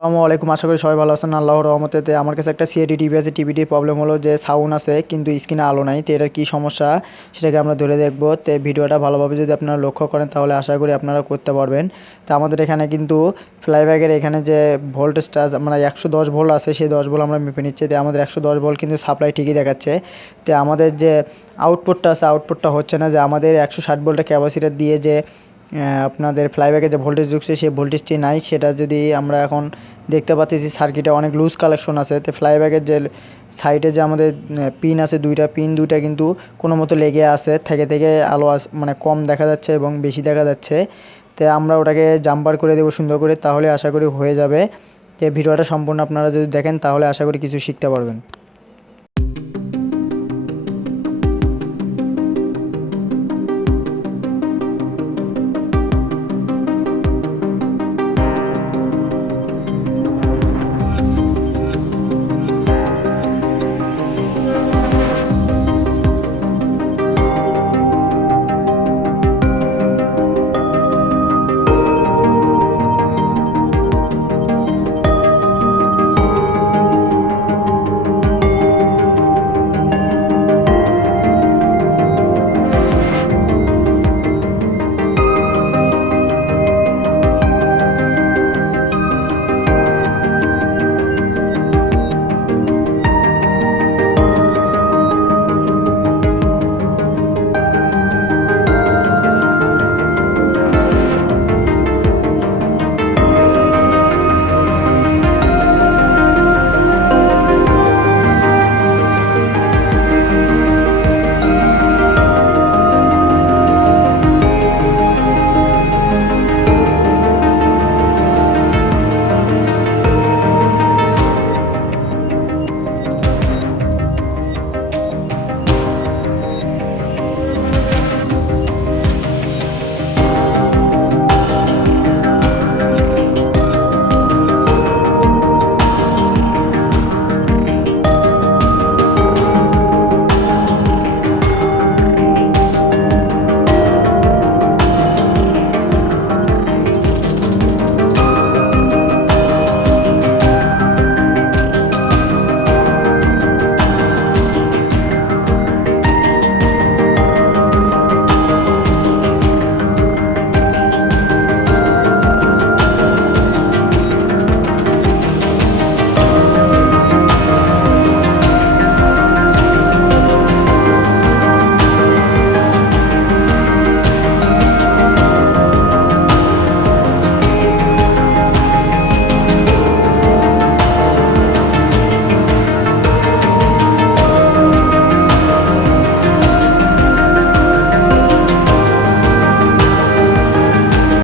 আসসালামু আলাইকুম। আশা করি সবাই ভালো আছেন আল্লাহর রহমতে। আমার কাছে একটা সিএডি টিভি আছে। টিভিটির প্রবলেম হলো যে সাউন্ড আছে কিন্তু স্ক্রিনে আলো নাই। তো এটার কী সমস্যা সেটাকে আমরা ধরে দেখব। তো ভিডিওটা ভালোভাবে যদি আপনারা লক্ষ্য করেন তাহলে আশা করি আপনারা করতে পারবেন। তো আমাদের এখানে কিন্তু ফ্লাইব্যাগের এখানে যে ভোল্টেজটা মানে 110 ভোল্ট আছে, সেই 10 ভোল্ট আমরা মেপে নিচ্ছি। তো আমাদের 110 ভোল্ট কিন্তু সাপ্লাই ঠিকই দেখাচ্ছে। তো আমাদের যে আউটপুটটা আছে, আউটপুটটা হচ্ছে না। যে আমাদের 160 ভোল্টের ক্যাপাসিটার দিয়ে যে আপনাদের ফ্লাইব্যাগে যে ভোল্টেজ ঢুকছে সেই ভোল্টেজটি নাই। সেটা যদি আমরা এখন দেখতে পাচ্ছি সার্কিটে অনেক লুজ কালেকশন আছে। তো ফ্লাইব্যাগের যে সাইডে যে আমাদের পিন আছে, দুইটা কিন্তু কোনো মতো লেগে আছে, থেকে আলো মানে কম দেখা যাচ্ছে এবং বেশি দেখা যাচ্ছে। তো আমরা ওটাকে জাম্পার করে দেবো সুন্দর করে, তাহলে আশা করি হয়ে যাবে। তো ভিডিওটা সম্পূর্ণ আপনারা যদি দেখেন তাহলে আশা করি কিছু শিখতে পারবেন।